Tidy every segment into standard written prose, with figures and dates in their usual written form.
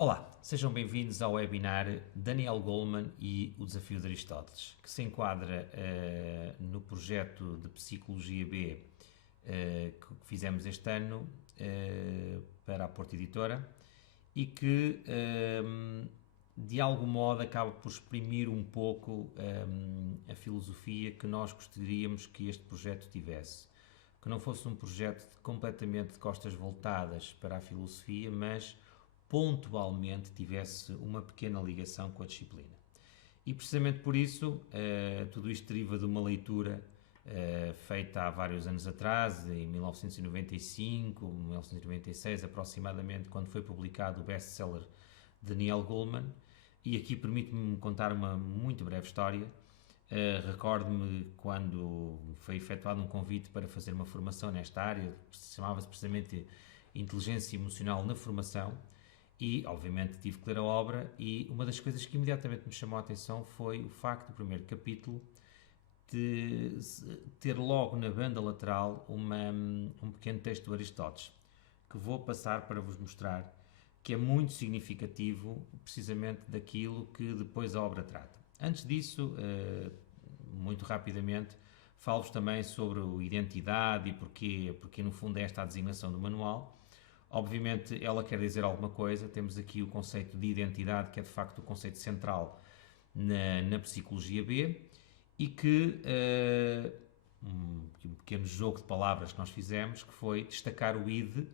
Olá, sejam bem-vindos ao webinar Daniel Goleman e o Desafio de Aristóteles, que se enquadra no projeto de Psicologia B que fizemos este ano para a Porta Editora e que, de algum modo, acaba por exprimir um pouco a filosofia que nós gostaríamos que este projeto tivesse. Que não fosse um projeto completamente de costas voltadas para a filosofia, mas pontualmente tivesse uma pequena ligação com a disciplina. E precisamente por isso, tudo isto deriva de uma leitura feita há vários anos atrás, em 1995, 1996 aproximadamente, quando foi publicado o best-seller de Daniel Goleman, e aqui permite-me contar uma muito breve história. Recordo-me quando foi efetuado um convite para fazer uma formação nesta área, chamava-se precisamente Inteligência Emocional na Formação, e obviamente tive que ler a obra, e uma das coisas que imediatamente me chamou a atenção foi o facto do primeiro capítulo de ter logo na banda lateral um pequeno texto do Aristóteles, que vou passar para vos mostrar, que é muito significativo precisamente daquilo que depois a obra trata. Antes disso, muito rapidamente, falo-vos também sobre a identidade e porque no fundo é esta a designação do manual. Obviamente ela quer dizer alguma coisa, temos aqui o conceito de identidade, que é de facto o conceito central na Psicologia B, e que um pequeno jogo de palavras que nós fizemos, que foi destacar o id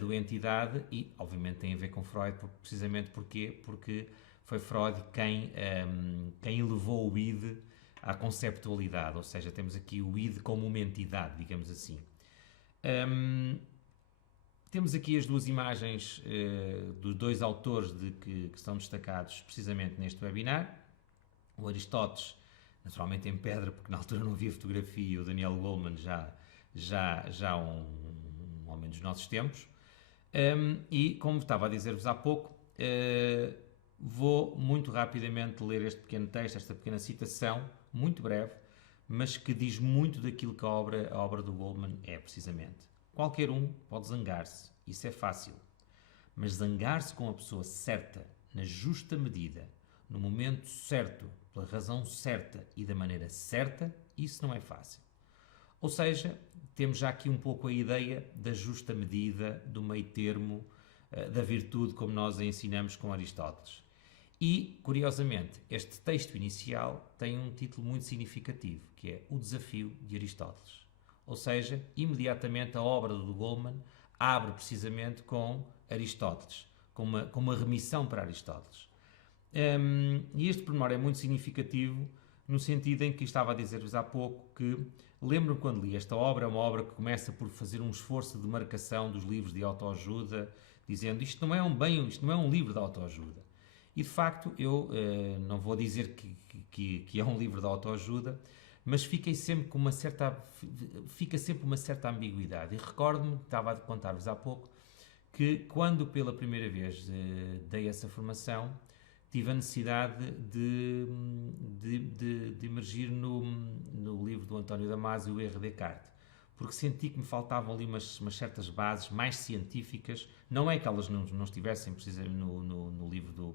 do entidade, e obviamente tem a ver com Freud, precisamente porque foi Freud quem elevou o id à conceptualidade, ou seja, temos aqui o id como uma entidade, digamos assim. Temos aqui as duas imagens dos dois autores que estão destacados precisamente neste webinar. O Aristóteles, naturalmente em pedra, porque na altura não havia fotografia, e o Daniel Goleman já um homem dos nossos tempos. E, como estava a dizer-vos há pouco, vou muito rapidamente ler este pequeno texto, esta pequena citação, muito breve, mas que diz muito daquilo que a obra do Goleman é, precisamente. Qualquer um pode zangar-se, isso é fácil. Mas zangar-se com a pessoa certa, na justa medida, no momento certo, pela razão certa e da maneira certa, isso não é fácil. Ou seja, temos já aqui um pouco a ideia da justa medida, do meio termo, da virtude, como nós a ensinamos com Aristóteles. E, curiosamente, este texto inicial tem um título muito significativo, que é O Desafio de Aristóteles. Ou seja, imediatamente a obra do Goleman abre precisamente com Aristóteles, com uma remissão para Aristóteles. E este pormenor é muito significativo no sentido em que estava a dizer-vos há pouco que lembro-me quando li esta obra, é uma obra que começa por fazer um esforço de marcação dos livros de autoajuda, dizendo isto não é um livro de autoajuda. E de facto eu não vou dizer que é um livro de autoajuda, mas fica sempre uma certa ambiguidade. E recordo-me, estava a contar-vos há pouco, que quando pela primeira vez dei essa formação, tive a necessidade de emergir no livro do António Damasio, O Erro de Descartes, porque senti que me faltavam ali umas certas bases mais científicas, não é que elas não estivessem precisamente no livro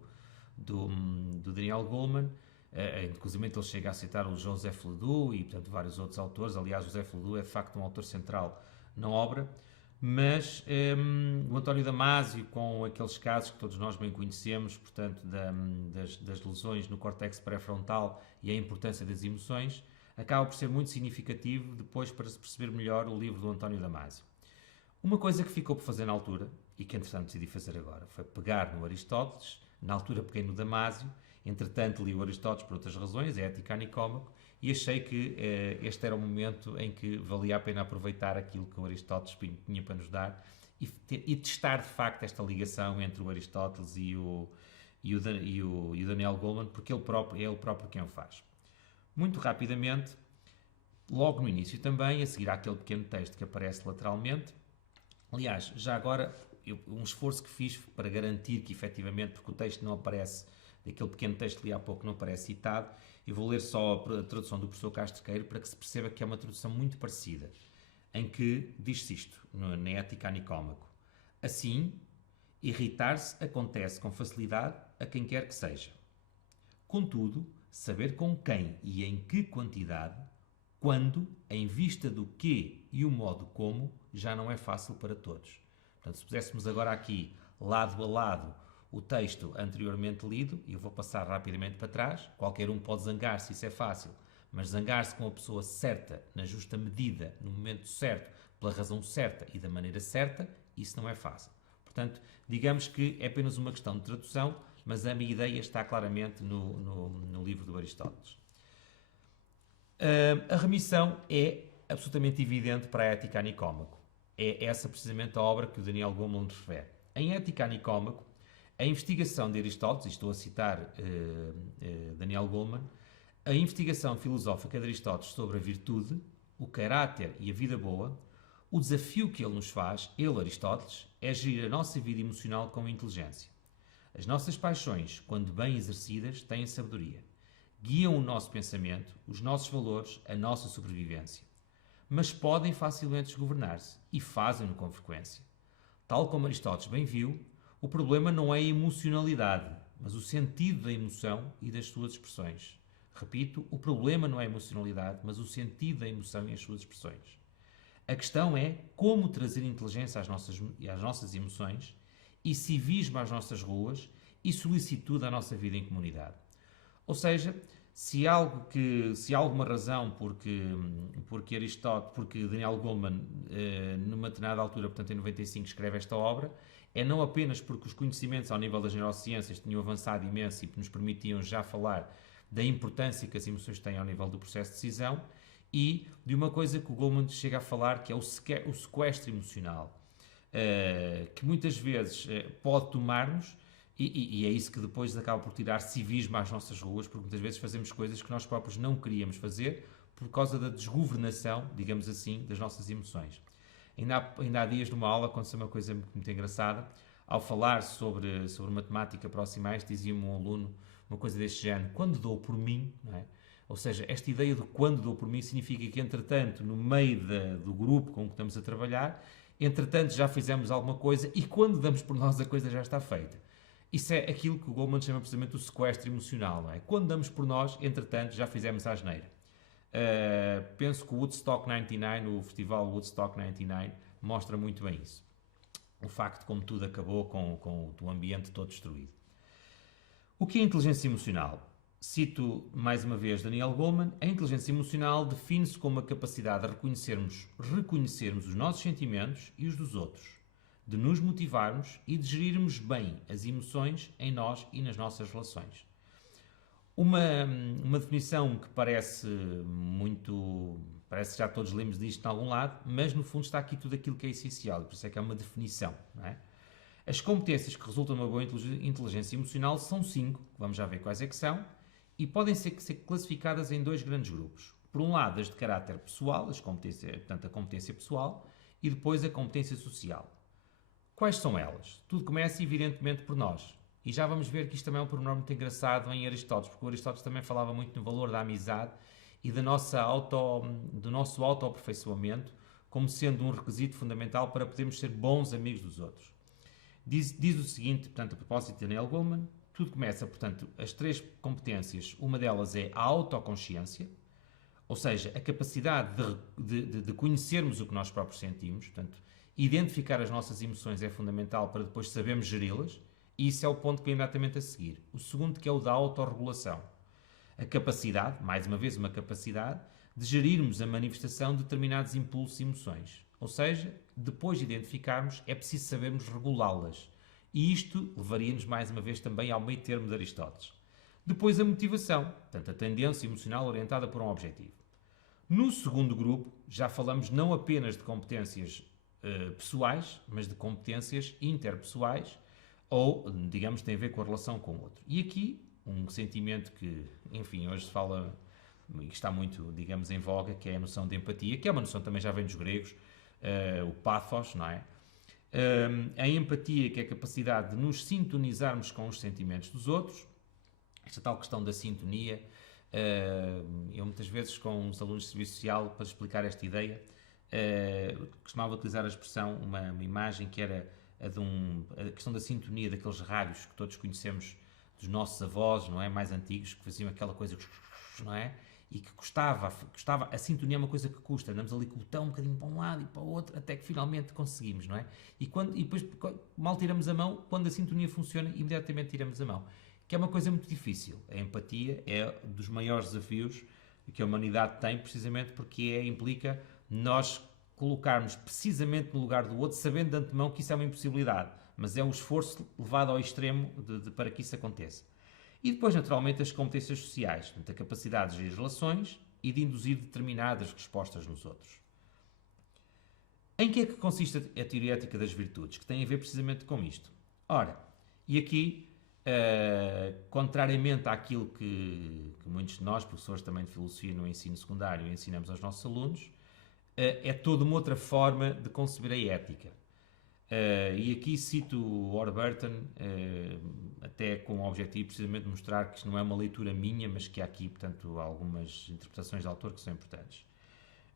do Daniel Goleman. Inclusive ele chega a citar o Joseph Ledoux e portanto vários outros autores. Aliás, Joseph Ledoux é de facto um autor central na obra, mas o António Damasio, com aqueles casos que todos nós bem conhecemos, portanto das lesões no córtex pré-frontal e a importância das emoções, acaba por ser muito significativo depois para se perceber melhor o livro do António Damasio. Uma coisa que ficou por fazer na altura, e que entretanto decidi fazer agora, foi pegar no Aristóteles. Na altura peguei no Damasio, entretanto li o Aristóteles por outras razões, a Ética a Nicômaco, e achei que este era o momento em que valia a pena aproveitar aquilo que o Aristóteles tinha para nos dar e testar de facto esta ligação entre o Aristóteles e o Daniel Goleman, porque é ele próprio quem o faz. Muito rapidamente, logo no início também, a seguir àquele pequeno texto que aparece lateralmente. Aliás, já agora, um esforço que fiz para garantir que efetivamente, porque o texto não aparece, daquele pequeno texto que li há pouco não aparece citado, eu vou ler só a tradução do professor Castro Queiro para que se perceba que é uma tradução muito parecida, em que diz-se isto, na Ética a Nicômaco. Assim, Irritar-se acontece com facilidade a quem quer que seja. Contudo, saber com quem e em que quantidade, quando, em vista do quê e o modo como, já não é fácil para todos. Portanto, se puséssemos agora aqui, lado a lado, o texto anteriormente lido, e eu vou passar rapidamente para trás, qualquer um pode zangar-se, isso é fácil, mas zangar-se com a pessoa certa, na justa medida, no momento certo, pela razão certa e da maneira certa, isso não é fácil. Portanto, digamos que é apenas uma questão de tradução, mas a minha ideia está claramente no livro do Aristóteles. A remissão é absolutamente evidente para a Ética a Nicómaco. É essa precisamente a obra que o Daniel Goleman refere. Em Ética a Nicómaco, a investigação de Aristóteles, e estou a citar Daniel Goleman, a investigação filosófica de Aristóteles sobre a virtude, o caráter e a vida boa, o desafio que ele nos faz, ele, Aristóteles, é gerir a nossa vida emocional com inteligência. As nossas paixões, quando bem exercidas, têm sabedoria. Guiam o nosso pensamento, os nossos valores, a nossa sobrevivência. Mas podem facilmente desgovernar-se, e fazem-no com frequência. Tal como Aristóteles bem viu, o problema não é a emocionalidade, mas o sentido da emoção e das suas expressões. Repito, o problema não é a emocionalidade, mas o sentido da emoção e as suas expressões. A questão é como trazer inteligência às nossas emoções e civismo às nossas ruas e solicitude à nossa vida em comunidade. Ou seja, se há alguma razão porque Daniel Goleman, numa determinada altura, portanto em 95, escreve esta obra, é não apenas porque os conhecimentos ao nível das neurociências tinham avançado imenso e nos permitiam já falar da importância que as emoções têm ao nível do processo de decisão, e de uma coisa que o Goleman chega a falar, que é o sequestro emocional, que muitas vezes pode tomar-nos, e é isso que depois acaba por tirar civismo às nossas ruas, porque muitas vezes fazemos coisas que nós próprios não queríamos fazer por causa da desgovernação, digamos assim, das nossas emoções. Ainda há dias numa aula aconteceu uma coisa muito engraçada. Ao falar sobre matemática proximais, dizia-me um aluno uma coisa deste género: quando dou por mim, não é? Ou seja, esta ideia de quando dou por mim significa que, entretanto, no meio do grupo com que estamos a trabalhar, entretanto já fizemos alguma coisa e quando damos por nós a coisa já está feita. Isso é aquilo que o Goleman chama precisamente o sequestro emocional, não é? Quando damos por nós, entretanto já fizemos a asneira. Penso que o Woodstock 99, o festival Woodstock 99, mostra muito bem isso. O facto de como tudo acabou com o ambiente todo destruído. O que é inteligência emocional? Cito mais uma vez Daniel Goleman: a inteligência emocional define-se como a capacidade de reconhecermos os nossos sentimentos e os dos outros, de nos motivarmos e de gerirmos bem as emoções em nós e nas nossas relações. Uma definição que parece que já todos lemos disto em algum lado, mas no fundo está aqui tudo aquilo que é essencial, por isso é que é uma definição, não é? As competências que resultam de uma boa inteligência emocional são 5, vamos já ver quais é que são, e podem ser classificadas em 2 grandes grupos. Por um lado, as de caráter pessoal, portanto a competência pessoal, e depois a competência social. Quais são elas? Tudo começa, evidentemente, por nós. E já vamos ver que isto também é um pormenor muito engraçado em Aristóteles, porque o Aristóteles também falava muito no valor da amizade e do nosso autoaperfeiçoamento como sendo um requisito fundamental para podermos ser bons amigos dos outros. Diz o seguinte, portanto, a propósito de Daniel Goleman: tudo começa, portanto, as 3 competências, uma delas é a autoconsciência, ou seja, a capacidade de conhecermos o que nós próprios sentimos, portanto, identificar as nossas emoções é fundamental para depois sabermos geri-las, e isso é o ponto que vem imediatamente a seguir. O segundo, que é o da autorregulação. A capacidade, mais uma vez uma capacidade, de gerirmos a manifestação de determinados impulsos e emoções. Ou seja, depois de identificarmos, é preciso sabermos regulá-las. E isto levaria-nos mais uma vez também ao meio termo de Aristóteles. Depois a motivação, portanto a tendência emocional orientada por um objetivo. No segundo grupo, já falamos não apenas de competências pessoais, mas de competências interpessoais, ou, digamos, tem a ver com a relação com o outro. E aqui, um sentimento que, enfim, hoje se fala e está muito, digamos, em voga, que é a noção de empatia, que é uma noção que também já vem dos gregos, o pathos, não é? A empatia, que é a capacidade de nos sintonizarmos com os sentimentos dos outros, esta tal questão da sintonia. Eu muitas vezes com os alunos de serviço social, para explicar esta ideia, costumava utilizar a expressão, uma imagem que era a questão da sintonia daqueles rádios que todos conhecemos dos nossos avós, não é? Mais antigos, que faziam aquela coisa, não é? E que custava, a sintonia é uma coisa que custa, andamos ali com o botão um bocadinho para um lado e para o outro, até que finalmente conseguimos, não é? E depois, mal tiramos a mão, quando a sintonia funciona, imediatamente tiramos a mão. Que é uma coisa muito difícil. A empatia é dos maiores desafios que a humanidade tem, precisamente porque implica nós colocarmos precisamente no lugar do outro, sabendo de antemão que isso é uma impossibilidade, mas é um esforço levado ao extremo para que isso aconteça. E depois, naturalmente, as competências sociais, portanto, a capacidade de gerir relações e de induzir determinadas respostas nos outros. Em que é que consiste a teoria ética das virtudes? Que tem a ver precisamente com isto. Ora, e aqui, contrariamente àquilo que muitos de nós, professores também de filosofia no ensino secundário, ensinamos aos nossos alunos, é toda uma outra forma de conceber a ética. E aqui cito o Warburton, até com o objetivo precisamente de mostrar que isto não é uma leitura minha, mas que há aqui, portanto, algumas interpretações de autor que são importantes.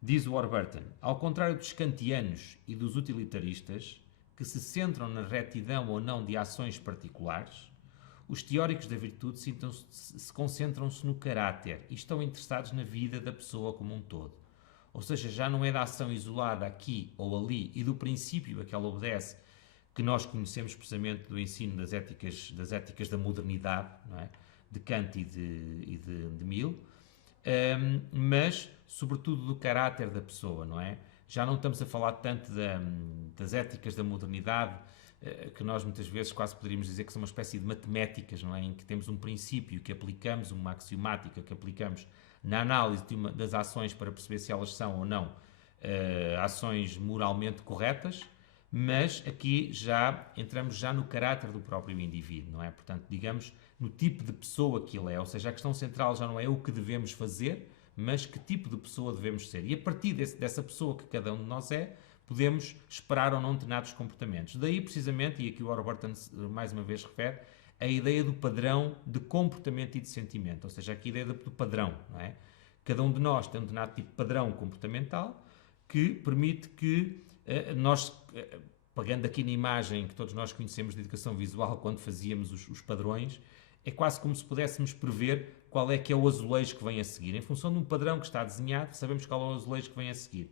Diz o Warburton: ao contrário dos kantianos e dos utilitaristas, que se centram na retidão ou não de ações particulares, os teóricos da virtude concentram-se no caráter e estão interessados na vida da pessoa como um todo. Ou seja, já não é da ação isolada aqui ou ali e do princípio a que ela obedece, que nós conhecemos precisamente do ensino das éticas da modernidade, não é? De Kant e de Mill, mas sobretudo do caráter da pessoa, não é? Já não estamos a falar tanto das éticas da modernidade, que nós muitas vezes quase poderíamos dizer que são uma espécie de matemáticas, não é? Em que temos um princípio que aplicamos, uma axiomática que aplicamos na análise das ações para perceber se elas são ou não ações moralmente corretas, mas aqui já entramos no caráter do próprio indivíduo, não é? Portanto, digamos, no tipo de pessoa que ele é, ou seja, a questão central já não é o que devemos fazer, mas que tipo de pessoa devemos ser. E a partir dessa pessoa que cada um de nós é, podemos esperar ou não determinados comportamentos. Daí, precisamente, e aqui o Warburton mais uma vez refere, a ideia do padrão de comportamento e de sentimento, ou seja, aqui a ideia do padrão, não é? Cada um de nós tem um determinado tipo de padrão comportamental que permite que nós, pegando aqui na imagem que todos nós conhecemos de educação visual, quando fazíamos os padrões, é quase como se pudéssemos prever qual é que é o azulejo que vem a seguir. Em função de um padrão que está desenhado, sabemos qual é o azulejo que vem a seguir.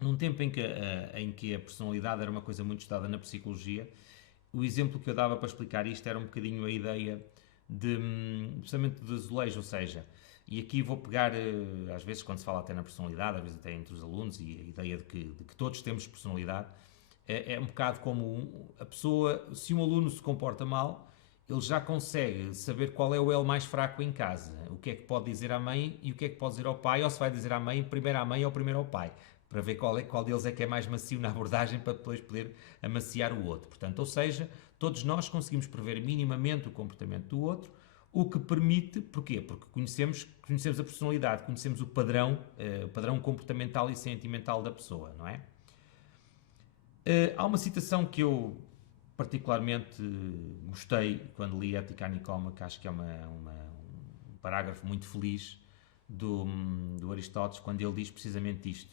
Num tempo em que a personalidade era uma coisa muito estudada na psicologia, o exemplo que eu dava para explicar isto era um bocadinho a ideia precisamente do azulejo, ou seja, e aqui vou pegar, às vezes quando se fala até na personalidade, às vezes até entre os alunos, e a ideia de que todos temos personalidade, é um bocado como a pessoa, se um aluno se comporta mal, ele já consegue saber qual é o elo mais fraco em casa, o que é que pode dizer à mãe e o que é que pode dizer ao pai, ou se vai dizer à mãe, primeiro à mãe ou primeiro ao pai, para ver qual deles é que é mais macio na abordagem para depois poder amaciar o outro. Portanto, ou seja, todos nós conseguimos prever minimamente o comportamento do outro, o que permite, porquê? Porque conhecemos a personalidade, conhecemos o padrão comportamental e sentimental da pessoa, não é? Há uma citação que eu particularmente gostei quando li Ética a Nicoma, que acho que é um parágrafo muito feliz do Aristóteles, quando ele diz precisamente isto: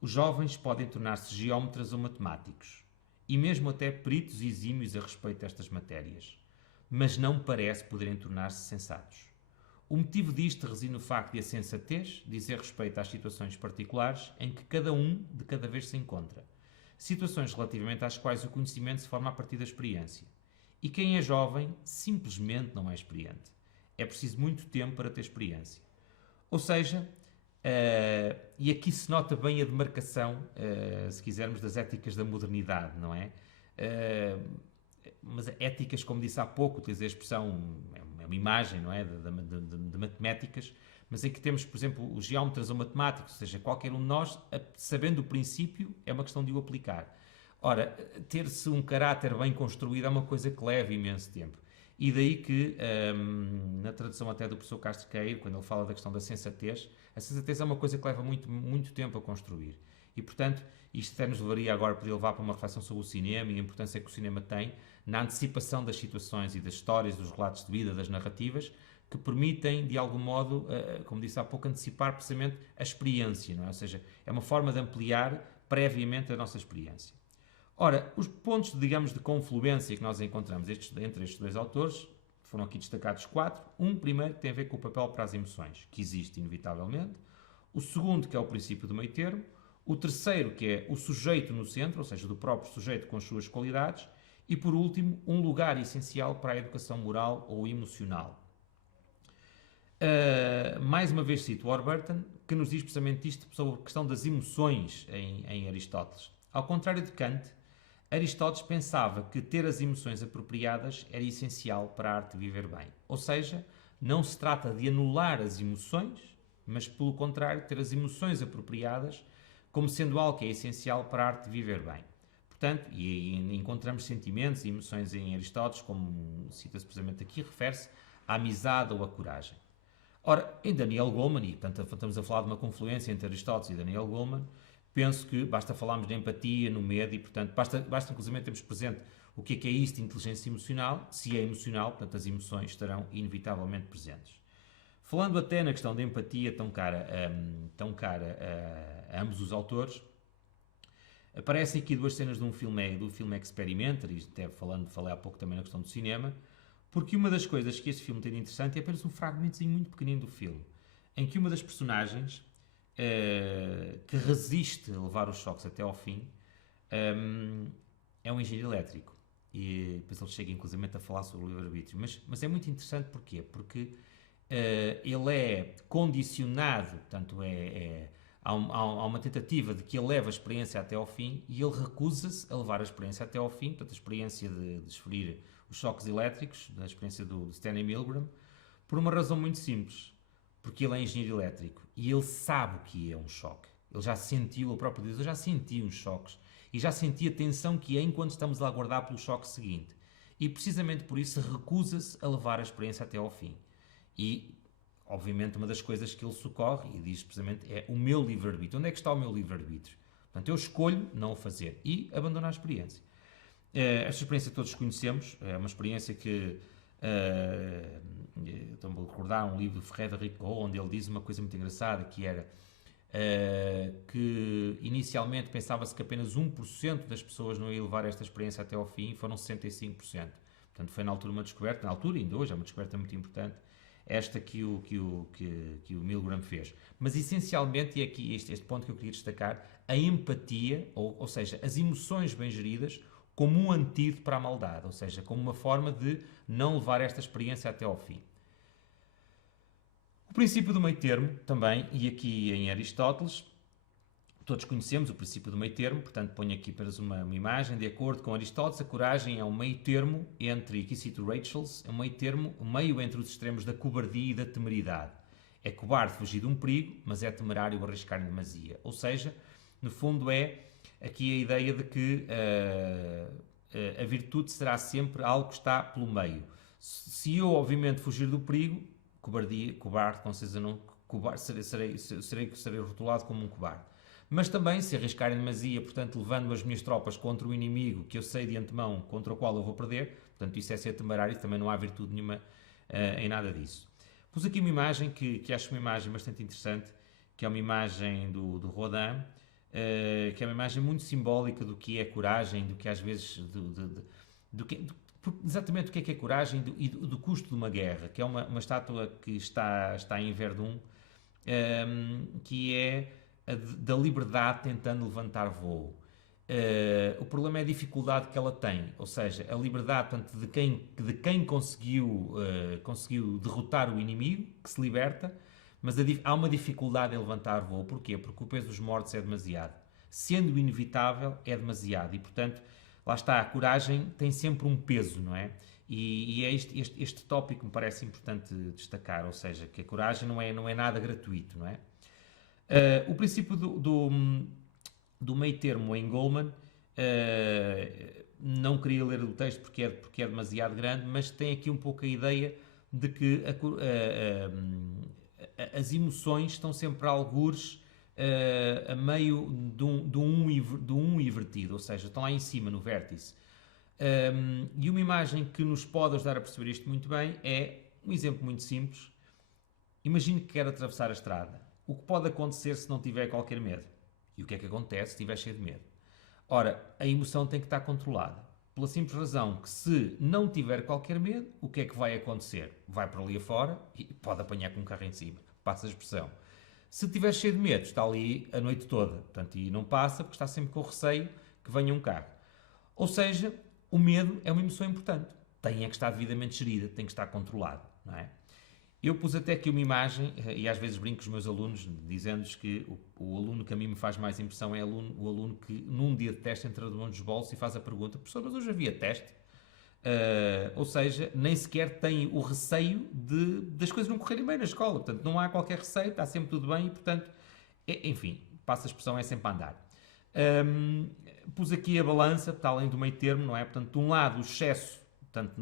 os jovens podem tornar-se geómetras ou matemáticos, e mesmo até peritos exímios a respeito destas matérias, mas não parece poderem tornar-se sensatos. O motivo disto reside no facto de a sensatez dizer respeito às situações particulares em que cada um de cada vez se encontra, situações relativamente às quais o conhecimento se forma a partir da experiência. E quem é jovem simplesmente não é experiente. É preciso muito tempo para ter experiência. Ou seja, e aqui se nota bem a demarcação, se quisermos, das éticas da modernidade, não é? Mas éticas, como disse há pouco, utilizei a expressão, é uma imagem, não é? De matemáticas, mas em que temos, por exemplo, os geómetras ou matemáticos, ou seja, qualquer um de nós, sabendo o princípio, é uma questão de o aplicar. Ora, ter-se um caráter bem construído é uma coisa que leva imenso tempo. E daí que, na tradução até do professor Castro Queiro, quando ele fala da questão da sensatez, a sensatez é uma coisa que leva muito, muito tempo a construir. E, portanto, isto até nos levaria agora, poderia levar para uma reflexão sobre o cinema e a importância que o cinema tem na antecipação das situações e das histórias, dos relatos de vida, das narrativas, que permitem, de algum modo, como disse há pouco, antecipar precisamente a experiência, não é? Ou seja, é uma forma de ampliar previamente a nossa experiência. Ora, os pontos, digamos, de confluência que nós encontramos entre estes dois autores foram aqui destacados 4. Primeiro, que tem a ver com o papel para as emoções, que existe inevitavelmente. O segundo, que é o princípio do meio termo. O terceiro, que é o sujeito no centro, ou seja, do próprio sujeito com as suas qualidades. E, por último, um lugar essencial para a educação moral ou emocional. Mais uma vez cito Warburton, que nos diz precisamente isto sobre a questão das emoções em Aristóteles. Ao contrário de Kant, Aristóteles pensava que ter as emoções apropriadas era essencial para a arte de viver bem. Ou seja, não se trata de anular as emoções, mas, pelo contrário, ter as emoções apropriadas como sendo algo que é essencial para a arte de viver bem. Portanto, e encontramos sentimentos e emoções em Aristóteles, como cita-se precisamente aqui, refere-se à amizade ou à coragem. Ora, em Daniel Goleman, e portanto estamos a falar de uma confluência entre Aristóteles e Daniel Goleman, penso que basta falarmos de empatia no medo e, portanto, basta inclusive termos presente o que é isto de inteligência emocional. Se é emocional, portanto, as emoções estarão inevitavelmente presentes. Falando até na questão da empatia tão cara a ambos os autores, aparecem aqui duas cenas do filme Experimenter, e até falei há pouco também na questão do cinema, porque uma das coisas que este filme tem de interessante é apenas um fragmentozinho muito pequenino do filme, em que uma das personagens que resiste a levar os choques até ao fim é um engenheiro elétrico. E depois ele chega inclusive a falar sobre o livre-arbítrio. Mas é muito interessante porquê? Porque ele é condicionado, portanto há uma tentativa de que ele leve a experiência até ao fim e ele recusa-se a levar a experiência até ao fim, portanto a experiência de desferir os choques elétricos, da experiência do Stanley Milgram, por uma razão muito simples. Porque ele é engenheiro elétrico e ele sabe o que é um choque. Ele já sentiu, ele próprio diz, eu já senti uns choques e já senti a tensão que é enquanto estamos a aguardar pelo choque seguinte. E precisamente por isso recusa-se a levar a experiência até ao fim. E, obviamente, uma das coisas que ele socorre e diz precisamente é o meu livre-arbítrio. Onde é que está o meu livre-arbítrio? Portanto, eu escolho não o fazer e abandonar a experiência. Esta experiência todos conhecemos, é uma experiência que estou-me a recordar um livro de Frederick Rowe, onde ele diz uma coisa muito engraçada, que era que inicialmente pensava-se que apenas 1% das pessoas não ia levar esta experiência até ao fim, foram 65%. Portanto, foi na altura uma descoberta, na altura ainda hoje é uma descoberta muito importante, esta que o Milgram fez. Mas essencialmente, e aqui este ponto que eu queria destacar, a empatia, ou seja, as emoções bem geridas, como um antídoto para a maldade, ou seja, como uma forma de não levar esta experiência até ao fim. O princípio do meio termo também, e aqui em Aristóteles, todos conhecemos o princípio do meio termo, portanto ponho aqui apenas uma imagem. De acordo com Aristóteles, a coragem é um meio termo entre, aqui cito Rachels, é um meio termo, um meio entre os extremos da cobardia e da temeridade. É cobarde fugir de um perigo, mas é temerário arriscar em demasia. Ou seja, no fundo é aqui a ideia de que a virtude será sempre algo que está pelo meio. Se eu, obviamente, fugir do perigo, cobarde, com certeza não, serei rotulado como um cobarde. Mas também, se arriscar em demasia, portanto, levando as minhas tropas contra o inimigo que eu sei de antemão contra o qual eu vou perder, portanto, isso é ser temerário, também não há virtude nenhuma em nada disso. Pus aqui uma imagem que acho uma imagem bastante interessante, que é uma imagem do Rodin, que é uma imagem muito simbólica do que é coragem, do que às vezes exatamente o que é coragem e do custo de uma guerra, que é uma estátua que está em Verdun, que é da liberdade tentando levantar voo. O problema é a dificuldade que ela tem, ou seja, a liberdade, portanto, de quem conseguiu derrotar o inimigo, que se liberta, mas há uma dificuldade em levantar voo. Porquê? Porque o peso dos mortos é demasiado. Sendo inevitável, é demasiado. E, portanto, lá está, a coragem tem sempre um peso, não é? E é este tópico que me parece importante destacar, ou seja, que a coragem não é nada gratuito, não é? O princípio do meio termo em Goleman, não queria ler o texto porque é demasiado grande, mas tem aqui um pouco a ideia de que as emoções estão sempre a algures a meio do um invertido, ou seja, estão lá em cima, no vértice. E uma imagem que nos pode ajudar a perceber isto muito bem é um exemplo muito simples. Imagine que quer atravessar a estrada. O que pode acontecer se não tiver qualquer medo? E o que é que acontece se estiver cheio de medo? Ora, a emoção tem que estar controlada. Pela simples razão que se não tiver qualquer medo, o que é que vai acontecer? Vai para ali afora e pode apanhar com um carro em cima. Passa a expressão. Se estiver cheio de medo, está ali a noite toda. Portanto, e não passa porque está sempre com receio que venha um carro. Ou seja, o medo é uma emoção importante. Tem é que estar devidamente gerida, tem que estar controlada, não é? Eu pus até aqui uma imagem, e às vezes brinco com os meus alunos, dizendo-lhes que o aluno que a mim me faz mais impressão é o aluno que num dia de teste entra de mão dos bolsos e faz a pergunta: professor, mas hoje havia teste? Ou seja, nem sequer tem o receio das coisas não correrem bem na escola. Portanto, não há qualquer receio, está sempre tudo bem e, portanto, enfim, passa a expressão, é sempre a andar. Pus aqui a balança, está além do meio termo, não é? Portanto, de um lado, o excesso, portanto,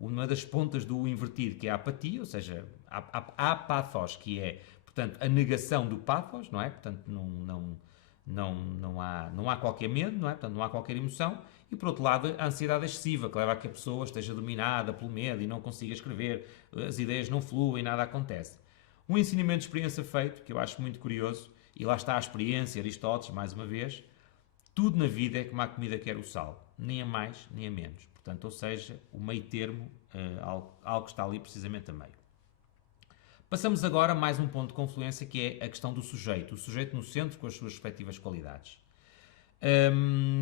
uma das pontas do invertido, que é a apatia, ou seja, há pathos, que é, portanto, a negação do pathos, não é? Portanto, não há qualquer medo, não é? Portanto, não há qualquer emoção. E, por outro lado, a ansiedade excessiva, que leva a que a pessoa esteja dominada pelo medo e não consiga escrever, as ideias não fluem, nada acontece. Um ensinamento de experiência feito, que eu acho muito curioso, e lá está a experiência, Aristóteles, mais uma vez, tudo na vida é como a comida quer o sal, nem a mais, nem a menos. Portanto, ou seja, o meio termo, algo que está ali precisamente a meio. Passamos agora a mais um ponto de confluência, que é a questão do sujeito. O sujeito no centro com as suas respectivas qualidades.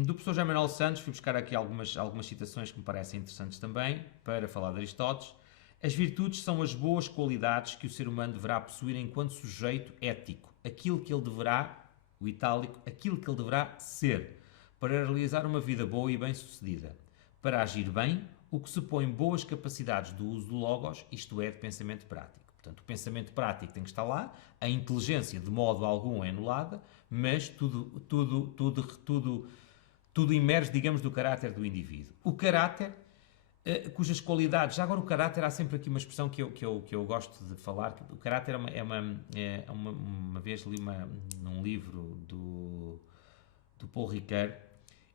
Do professor José Manuel Santos, fui buscar aqui algumas citações que me parecem interessantes também, para falar de Aristóteles. As virtudes são as boas qualidades que o ser humano deverá possuir enquanto sujeito ético. Aquilo que ele deverá, o itálico, aquilo que ele deverá ser, para realizar uma vida boa e bem-sucedida. Para agir bem, o que supõe boas capacidades do uso do logos, isto é, de pensamento prático. Portanto, o pensamento prático tem que estar lá, a inteligência de modo algum é anulada, mas tudo emerge, digamos, do caráter do indivíduo. O caráter, cujas qualidades... Já agora o caráter, há sempre aqui uma expressão que eu gosto de falar, que o caráter uma vez li num livro do Paul Ricoeur,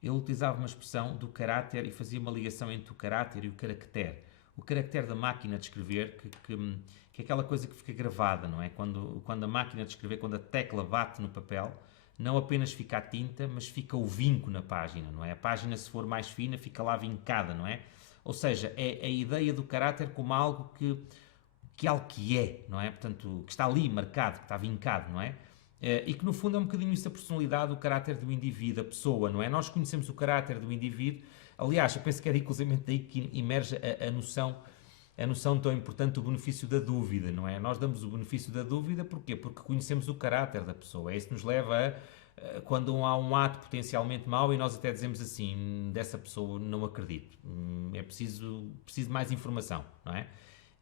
ele utilizava uma expressão do caráter e fazia uma ligação entre o caráter e o caractere. O caractere da máquina de escrever, que é aquela coisa que fica gravada, não é? Quando a máquina de escrever, quando a tecla bate no papel, não apenas fica a tinta, mas fica o vinco na página, não é? A página, se for mais fina, fica lá vincada, não é? Ou seja, é a ideia do caráter como algo que é algo que é, não é? Portanto, que está ali marcado, que está vincado, não é? E que no fundo é um bocadinho isso, a personalidade, o caráter do indivíduo, a pessoa, não é? Nós conhecemos o caráter do indivíduo, aliás, eu penso que é inclusivamente daí que emerge a noção tão importante do benefício da dúvida, não é? Nós damos o benefício da dúvida, porquê? Porque conhecemos o caráter da pessoa, é isso que nos leva quando há um ato potencialmente mau e nós até dizemos assim, dessa pessoa não acredito, é preciso de mais informação, não é?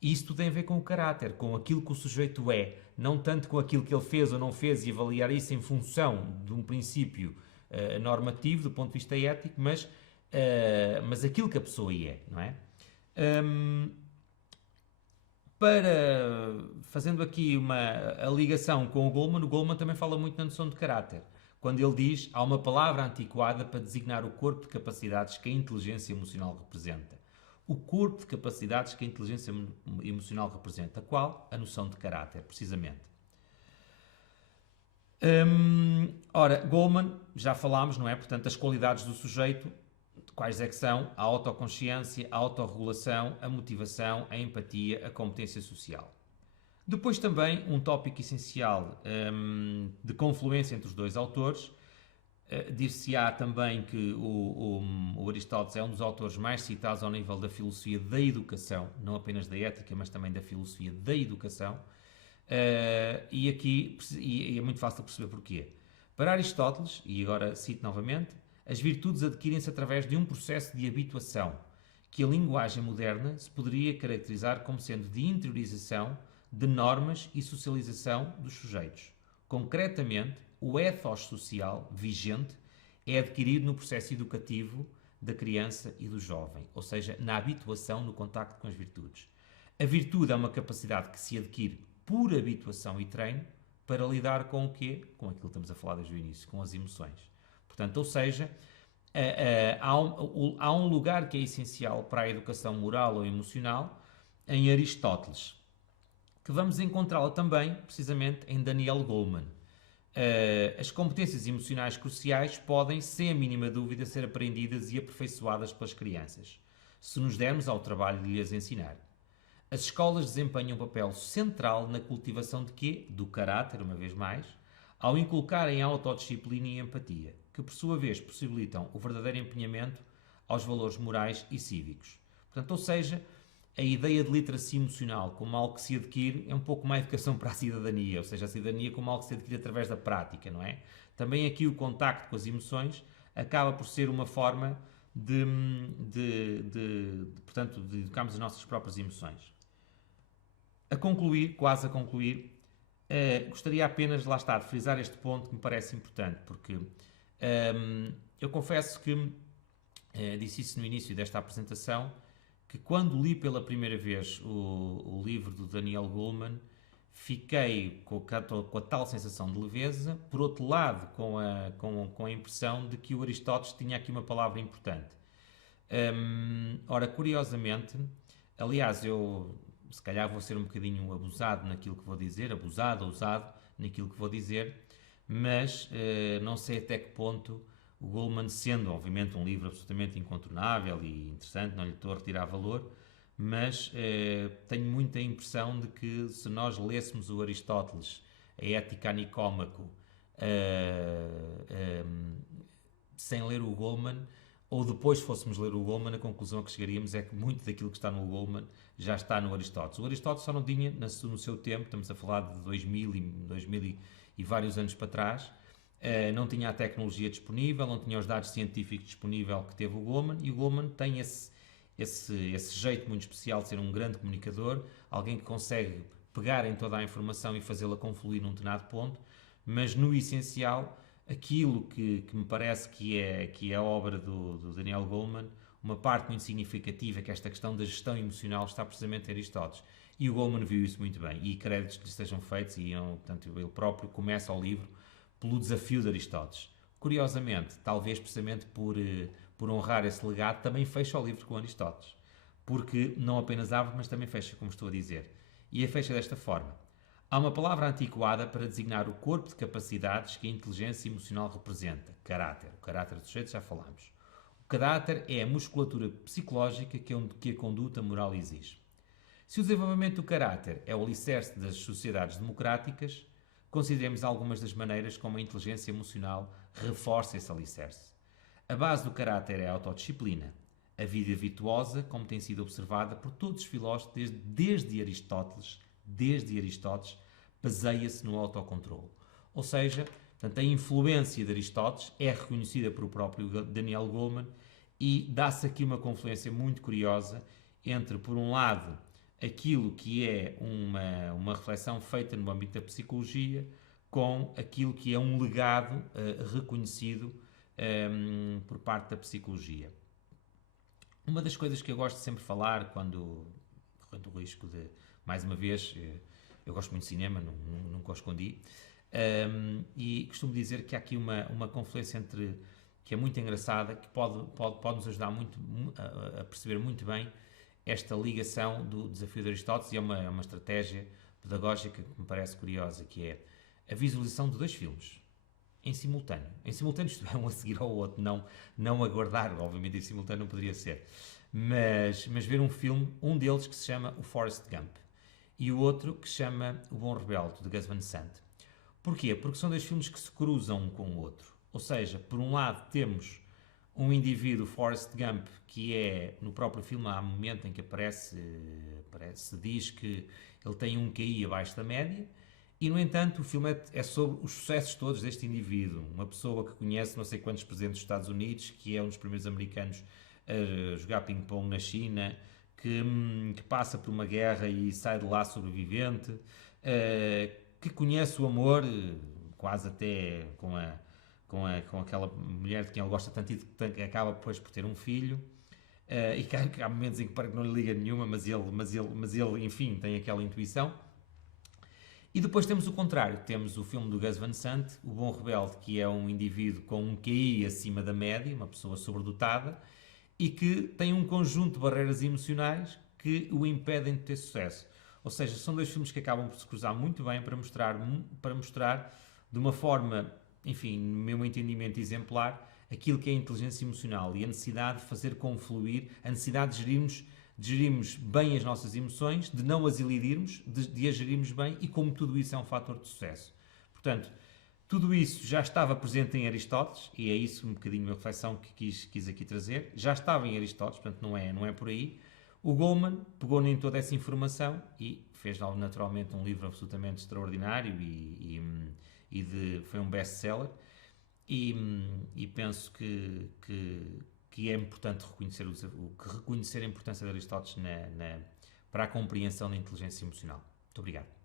E isso tudo tem a ver com o caráter, com aquilo que o sujeito é, não tanto com aquilo que ele fez ou não fez e avaliar isso em função de um princípio normativo, do ponto de vista ético, mas aquilo que a pessoa é, não é? Fazendo aqui a ligação com o Goleman também fala muito na noção de caráter, quando ele diz: há uma palavra antiquada para designar o corpo de capacidades que a inteligência emocional representa. O corpo de capacidades que a inteligência emocional representa. Qual? A noção de caráter, precisamente. Ora, Goleman, já falámos, não é? Portanto, as qualidades do sujeito, quais é que são? A autoconsciência, a autorregulação, a motivação, a empatia, a competência social. Depois também um tópico essencial de confluência entre os dois autores. Dir-se-á também que o Aristóteles é um dos autores mais citados ao nível da filosofia da educação, não apenas da ética, mas também da filosofia da educação. E aqui é muito fácil de perceber porquê. Para Aristóteles, e agora cito novamente, as virtudes adquirem-se através de um processo de habituação, que a linguagem moderna se poderia caracterizar como sendo de interiorização de normas e socialização dos sujeitos. Concretamente, o ethos social vigente é adquirido no processo educativo da criança e do jovem, ou seja, na habituação, no contacto com as virtudes. A virtude é uma capacidade que se adquire por habituação e treino para lidar com o quê? Com aquilo que estamos a falar desde o início, com as emoções. Portanto, ou seja, há um lugar que é essencial para a educação moral ou emocional em Aristóteles, que vamos encontrá-la também, precisamente, em Daniel Goleman. As competências emocionais cruciais podem, sem a mínima dúvida, ser aprendidas e aperfeiçoadas pelas crianças, se nos dermos ao trabalho de lhes ensinar. As escolas desempenham um papel central na cultivação de quê? Do caráter, uma vez mais, ao inculcarem a autodisciplina e a empatia, que por sua vez possibilitam o verdadeiro empenhamento aos valores morais e cívicos. Portanto, ou seja, a ideia de literacia emocional como algo que se adquire é um pouco mais educação para a cidadania, ou seja, a cidadania como algo que se adquire através da prática, não é? Também aqui o contacto com as emoções acaba por ser uma forma portanto, de educarmos as nossas próprias emoções. A concluir, quase a concluir, gostaria apenas, lá está, de frisar este ponto que me parece importante, porque eu confesso que disse isso no início desta apresentação, que quando li pela primeira vez o livro do Daniel Goleman, fiquei com a tal sensação de leveza, por outro lado, com a impressão de que o Aristóteles tinha aqui uma palavra importante. Ora, curiosamente, aliás, eu se calhar vou ser um bocadinho abusado naquilo que vou dizer, ousado naquilo que vou dizer, mas não sei até que ponto o Goleman, sendo obviamente um livro absolutamente incontornável e interessante, não lhe estou a retirar valor, mas tenho muita impressão de que se nós lêssemos o Aristóteles, a Ética a Nicómaco, sem ler o Goleman, ou depois fôssemos ler o Goleman, a conclusão a que chegaríamos é que muito daquilo que está no Goleman já está no Aristóteles. O Aristóteles só não tinha, no seu tempo, estamos a falar de 2000 e vários anos para trás, não tinha a tecnologia disponível, não tinha os dados científicos disponíveis que teve o Goleman, e o Goleman tem esse jeito muito especial de ser um grande comunicador, alguém que consegue pegar em toda a informação e fazê-la confluir num determinado ponto, mas no essencial, aquilo que me parece que é a obra do Daniel Goleman, uma parte muito significativa, que esta questão da gestão emocional está precisamente em Aristóteles. E o Goleman viu isso muito bem, e créditos que lhe sejam feitos, e portanto, ele próprio começa o livro pelo desafio de Aristóteles. Curiosamente, talvez precisamente por honrar esse legado, também fecha o livro com Aristóteles. Porque não apenas abre, mas também fecha, como estou a dizer. E a fecha desta forma. Há uma palavra antiquada para designar o corpo de capacidades que a inteligência emocional representa. Caráter. O caráter do sujeito já falámos. O caráter é a musculatura psicológica que a conduta moral exige. Se o desenvolvimento do caráter é o alicerce das sociedades democráticas, consideremos algumas das maneiras como a inteligência emocional reforça esse alicerce. A base do caráter é a autodisciplina. A vida virtuosa, como tem sido observada por todos os filósofos desde Aristóteles, baseia-se no autocontrole. Ou seja, portanto, a influência de Aristóteles é reconhecida por o próprio Daniel Goleman e dá-se aqui uma confluência muito curiosa entre, por um lado, aquilo que é uma reflexão feita no âmbito da psicologia com aquilo que é um legado reconhecido por parte da psicologia. Uma das coisas que eu gosto de sempre falar, correndo o risco de, mais uma vez, eu gosto muito de cinema, nunca o escondi, e costumo dizer que há aqui uma confluência que é muito engraçada, que pode nos ajudar muito a perceber muito bem esta ligação do desafio de Aristóteles, e é uma estratégia pedagógica que me parece curiosa, que é a visualização de dois filmes em simultâneo. Em simultâneo, isto é, um a seguir ao outro, não aguardar, obviamente em simultâneo não poderia ser, mas ver um filme, um deles que se chama o Forrest Gump e o outro que se chama O Bom Rebelde, de Gus Van Sant. Porquê? Porque são dois filmes que se cruzam um com o outro. Ou seja, por um lado temos um indivíduo, Forrest Gump, que é, no próprio filme, há um momento em que se diz que ele tem um QI abaixo da média, e, no entanto, o filme é sobre os sucessos todos deste indivíduo. Uma pessoa que conhece não sei quantos presidentes dos Estados Unidos, que é um dos primeiros americanos a jogar ping-pong na China, que passa por uma guerra e sai de lá sobrevivente, que conhece o amor, quase até com aquela mulher de quem ele gosta tanto e que acaba depois por ter um filho, e que há momentos em que parece que não lhe liga nenhuma, mas ele, enfim, tem aquela intuição. E depois temos o contrário, temos o filme do Gus Van Sant, O Bom Rebelde, que é um indivíduo com um QI acima da média, uma pessoa sobredotada, e que tem um conjunto de barreiras emocionais que o impedem de ter sucesso. Ou seja, são dois filmes que acabam por se cruzar muito bem para mostrar de uma forma, enfim, no meu entendimento exemplar, aquilo que é a inteligência emocional e a necessidade de fazer confluir, a necessidade de gerirmos bem as nossas emoções, de não as elidirmos, de as gerirmos bem e como tudo isso é um fator de sucesso. Portanto, tudo isso já estava presente em Aristóteles, e é isso um bocadinho a reflexão que quis aqui trazer, já estava em Aristóteles, portanto não é por aí. O Goleman pegou em toda essa informação e fez naturalmente um livro absolutamente extraordinário foi um best-seller e penso que é importante reconhecer a importância de Aristóteles para a compreensão da inteligência emocional. Muito obrigado.